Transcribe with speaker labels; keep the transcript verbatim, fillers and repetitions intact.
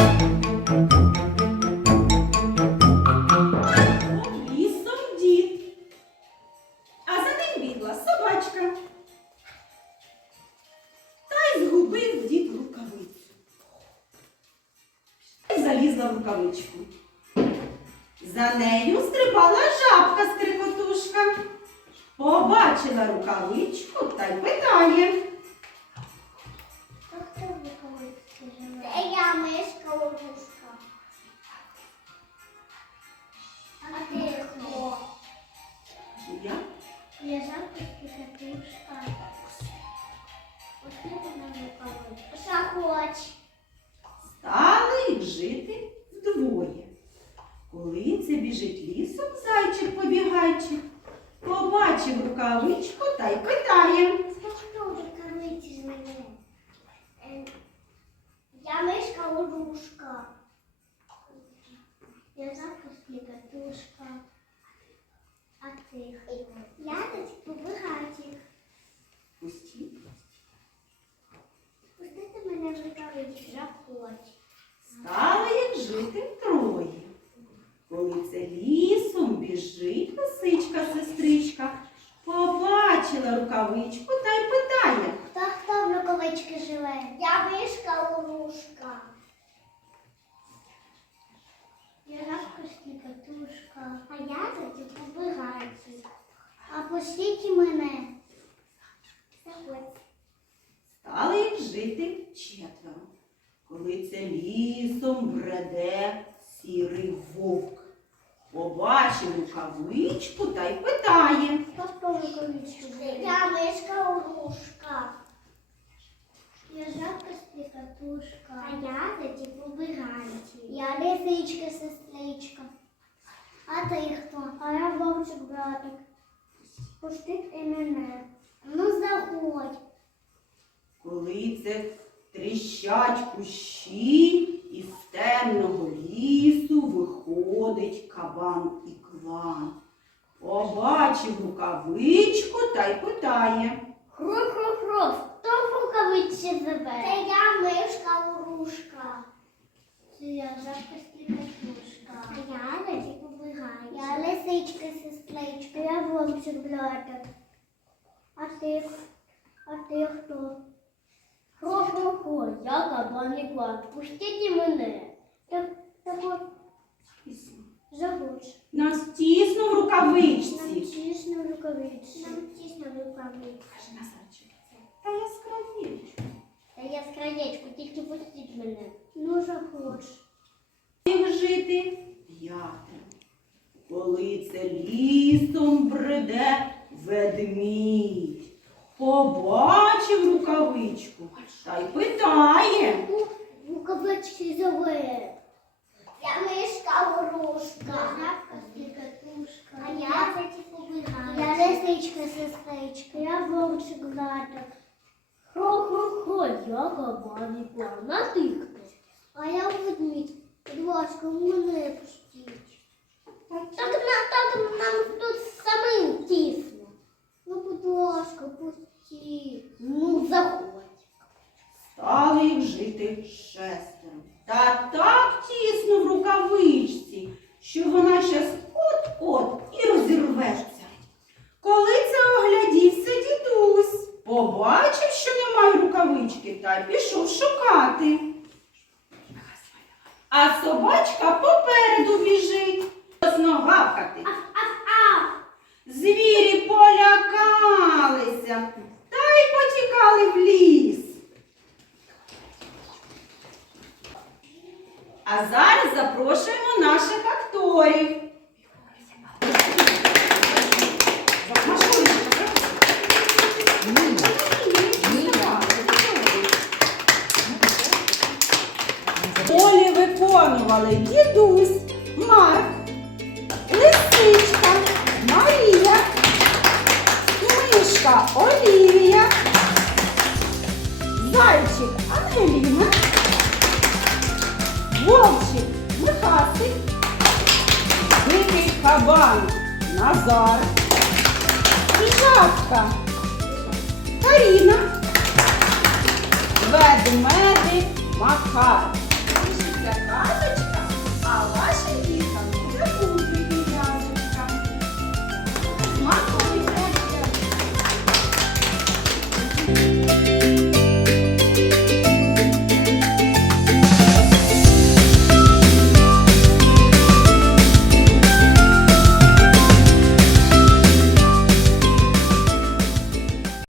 Speaker 1: Лісом дід, а за ним бігла собачка. Та й згубив дід рукавицю. І залізла в рукавичку. За нею стрибала жабка-скрикотушка. Побачила рукавичку та й питає.
Speaker 2: А хто в рукавичці живе? Це я, мишка-ловушка. А ти хто?
Speaker 1: Я?
Speaker 2: Я жабка-скрикотушка. Ось на рукавичку. Що хоч?
Speaker 1: Стали їх жити вдвоє. Коли це біжить лісом зайчик-побігайчик, побачив рукавичку та й питає.
Speaker 2: Хто в рукавиці живе? Е, Я мишка-ловушка. Я жабка-скрикотушка. А ти хто? Я зайчик-побігайчик.
Speaker 1: Пустіть.
Speaker 2: Пустите мене в рукавичку, заходь.
Speaker 1: Стали їх жити втроє. Коли це лісом біжить лисичка-сестричка, побачила рукавичку та й питає.
Speaker 2: Хто хто в рукавичці живе? Я мишка-ловушка. Я жабка-скрикотушка. А я зайчик-побігайчик. А пустіть мене. Заходь.
Speaker 1: Стали їх жити четверо. Коли це лісом бреде сірий вовк, побачив рукавичку та й питає.
Speaker 2: Хто хто в рукавичці живе? Я мишка-ловушка. Я жабка-скрикотушка. А я зайчик-побігайчик. Я лисичка-сестричка. А ти хто? А я вовчик-братик. Пустіть і мене. Ну, заходь.
Speaker 1: Коли це тріщать кущі, із темного лісу виходить кабан Ікван. Побачив рукавичку та й питає.
Speaker 2: Хруп-хруп-хруп, хто в рукавичці живе? Це я мишка-ловушка. Це я жабка-скрикотушка. А я зайчик-побігайчик. Я лисичка-сестричка. Я вовчик-братик. А ти, а ти хто? Хо-хо-хо, я кабан Ікван. Пустіть мене. Так, так от, захоч.
Speaker 1: Нас тісно в рукавичці.
Speaker 2: Нам тісно в рукавичці. Нам тісно в рукавичці.
Speaker 1: Каже Назарчик. Та я з краєчку.
Speaker 2: Та я з краєчку, тільки пустіть мене. Ну, захоч.
Speaker 1: Їх жити п'ятеро. Коли це лісом бреде ведмідь, побачив рукавичку та й питає.
Speaker 2: Рукавички живе. Я мишка-ловушка. Я жабка-скрикотушка. А я зайчик-побігайчик. Я лисичка-сестричка. Я вовчик-братик.
Speaker 3: Хо-хо-хо, я кабан Ікван, а ти хто?
Speaker 2: А я ведмідь. Будь ласка, мене пустіть.
Speaker 3: Так, на- так нам тут самим тісно.
Speaker 2: Ну, будь ласка, пустіть.
Speaker 3: Ну, заходь.
Speaker 1: Стали їх жити шестеро. Та так тісно в рукавичці, що вона щас от-от і розірветься. Коли це оглядівся дідусь, побачив, що немає рукавички, та й пішов шукати. А собачка попереду біжить, розногавкати. Звірі полякалися та й потікали в ліс. А зараз запрошуємо наших акторів. Ролі виконували дідусь, Марк, лисичка, Марія, мишка Олівія, зайчик Ангеліна, вовчик Михасик, дикий кабан Назар, і жабка Каріна, ведмедик Макар. казочка, а